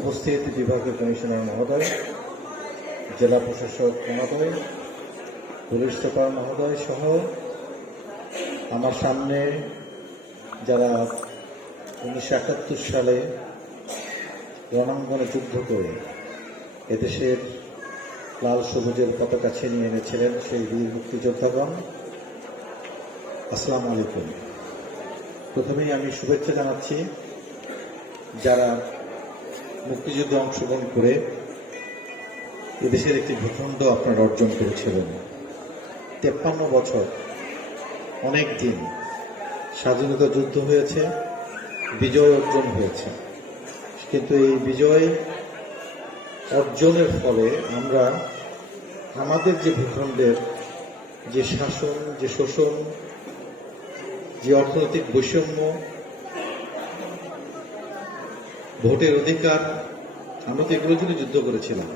উপস্থিত বিভাগীয় কমিশনার মহোদয়, জেলা প্রশাসক মহোদয়, পুলিশ সুপার মহোদয় সহ আমার সামনে যারা উনিশশো একাত্তর সালে রণাঙ্গনে যুদ্ধ করে এদেশের লাল সবুজের পতাকা ছিনিয়ে এনেছিলেন সেই বীর মুক্তিযোদ্ধাগণ, আসসালামু আলাইকুম। প্রথমেই আমি শুভেচ্ছা জানাচ্ছি যারা মুক্তিযুদ্ধে অংশগ্রহণ করে এদেশের একটি ভূখণ্ড আপনারা অর্জন করেছিলেন। তেপ্পান্ন বছর, অনেক দিন স্বাধীনতা যুদ্ধ হয়েছে, বিজয় অর্জন হয়েছে। কিন্তু এই বিজয় অর্জনের ফলে আমরা আমাদের যে ভূখণ্ডের যে শাসন, যে শোষণ, যে অর্থনৈতিক বৈষম্য ভোটের অধিকার আমরা তো এগুলোর জন্য যুদ্ধ করেছিলাম।